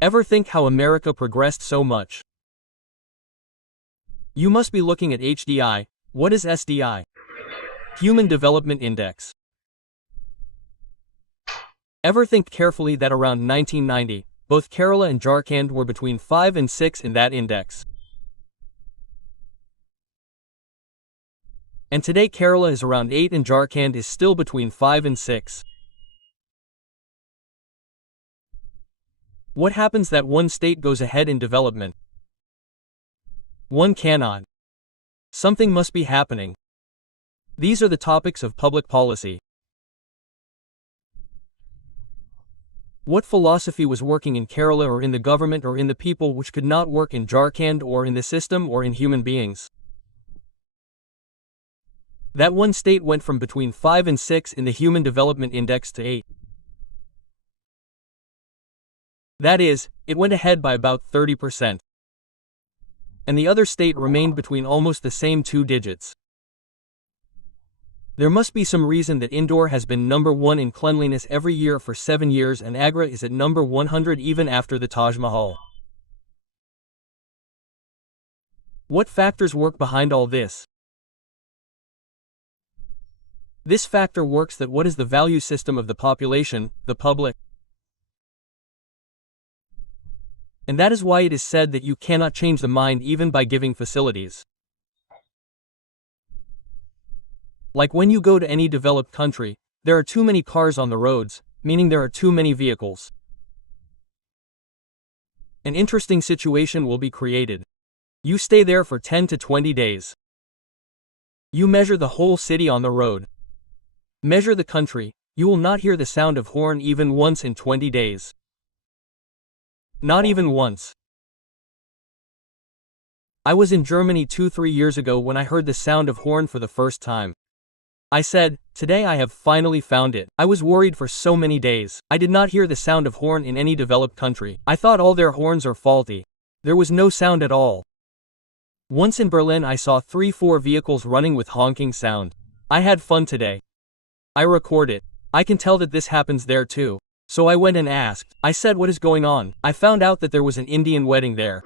Ever think how America progressed so much? You must be looking at HDI. What is SDI? Human Development Index. Ever think carefully that around 1990, both Kerala and Jharkhand were between 5 and 6 in that index? And today Kerala is around 8 and Jharkhand is still between 5 and 6. What happens that one state goes ahead in development? One cannot. Something must be happening. These are the topics of public policy. What philosophy was working in Kerala or in the government or in the people which could not work in Jharkhand or in the system or in human beings? That one state went from between 5 and 6 in the Human Development Index to 8. That is, it went ahead by about 30%. And the other state remained between almost the same 2 digits. There must be some reason that Indore has been number 1 in cleanliness every year for 7 years and Agra is at number 100 even after the Taj Mahal. What factors work behind all this? This factor works that what is the value system of the population, the public? And that is why it is said that you cannot change the mind even by giving facilities. Like when you go to any developed country, there are too many cars on the roads, meaning there are too many vehicles. An interesting situation will be created. You stay there for 10 to 20 days. You measure the whole city on the road. Measure the country, you will not hear the sound of horn even once in 20 days. Not even once. I was in Germany 2-3 years ago when I heard the sound of horn for the first time. I said, today I have finally found it. I was worried for so many days. I did not hear the sound of horn in any developed country. I thought all their horns are faulty. There was no sound at all. Once in Berlin I saw 3-4 vehicles running with honking sound. I had fun today. I record it. I can tell that this happens there too. So I went and asked. I said, what is going on? I found out that there was an Indian wedding there.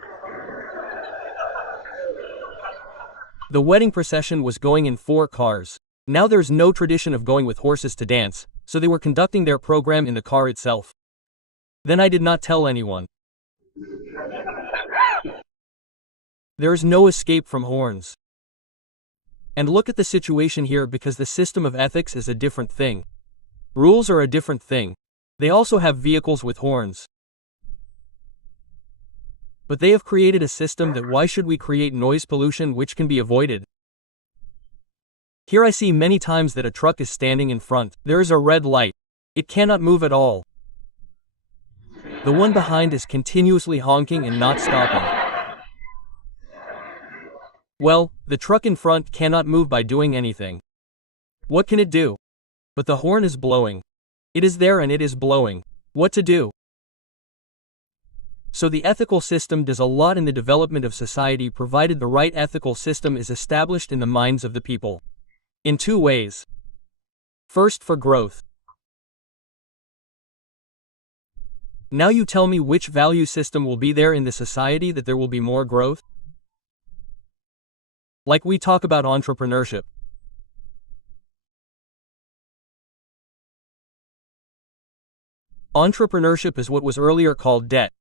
The wedding procession was going in 4 cars. Now there's no tradition of going with horses to dance, so they were conducting their program in the car itself. Then I did not tell anyone. There is no escape from horns. And look at the situation here because the system of ethics is a different thing. Rules are a different thing. They also have vehicles with horns. But they have created a system that why should we create noise pollution which can be avoided? Here I see many times that a truck is standing in front. There is a red light. It cannot move at all. The one behind is continuously honking and not stopping. Well, the truck in front cannot move by doing anything. What can it do? But the horn is blowing. It is there and it is blowing. What to do? So the ethical system does a lot in the development of society provided the right ethical system is established in the minds of the people. In 2 ways. First, for growth. Now you tell me which value system will be there in the society that there will be more growth? Like we talk about entrepreneurship. Entrepreneurship is what was earlier called debt.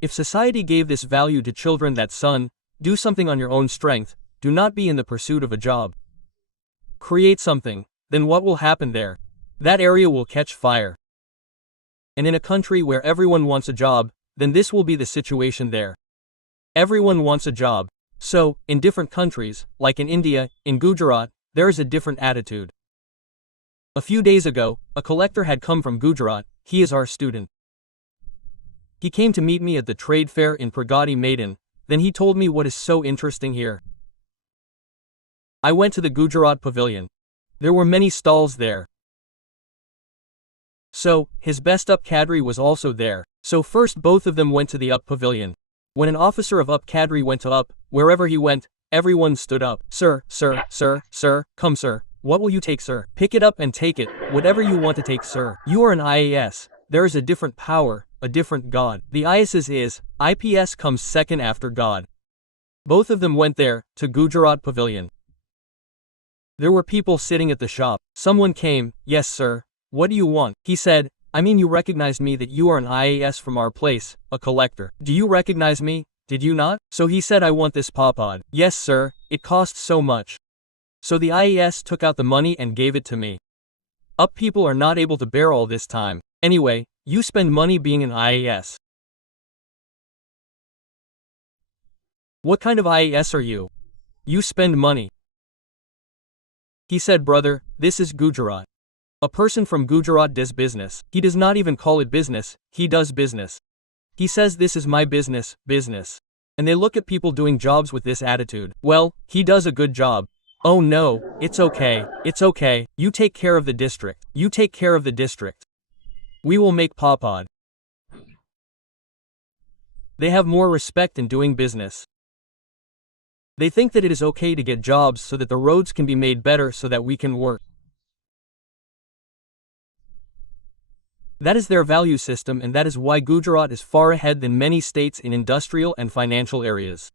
If society gave this value to children that son, do something on your own strength, do not be in the pursuit of a job. Create something, then what will happen there? That area will catch fire. And in a country where everyone wants a job, then this will be the situation there. Everyone wants a job. So, in different countries, like in India, in Gujarat, there is a different attitude. A few days ago, a collector had come from Gujarat. He is our student. He came to meet me at the trade fair in Pragati Maidan. Then he told me what is so interesting here. I went to the Gujarat pavilion. There were many stalls there. So, his best up cadre was also there. So first both of them went to the up pavilion. When an officer of up cadre went to up, wherever he went, everyone stood up. Sir, sir, sir, sir, come sir, What will you take, sir? Pick it up and take it, whatever you want to take, sir. You are an IAS. There is a different power, a different God. The IAS is, IPS comes second after God. Both of them went there, to Gujarat Pavilion. There were people sitting at the shop. Someone came. Yes, sir. What do you want? He said, I mean, you recognized me that you are an IAS from our place, a collector. Do you recognize me? Did you not? So he said, I want this popod. Yes, sir. It costs so much. So the IAS took out the money and gave it to me. Up people are not able to bear all this time. Anyway, you spend money being an IAS. What kind of IAS are you? You spend money. He said, brother, this is Gujarat. A person from Gujarat does business. He does not even call it business, he does business. He says this is my business, business. And they look at people doing jobs with this attitude. Well, he does a good job. Oh no, it's okay, it's okay. You take care of the district. You take care of the district. We will make popod. They have more respect in doing business. They think that it is okay to get jobs so that the roads can be made better so that we can work. That is their value system, and that is why Gujarat is far ahead than many states in industrial and financial areas.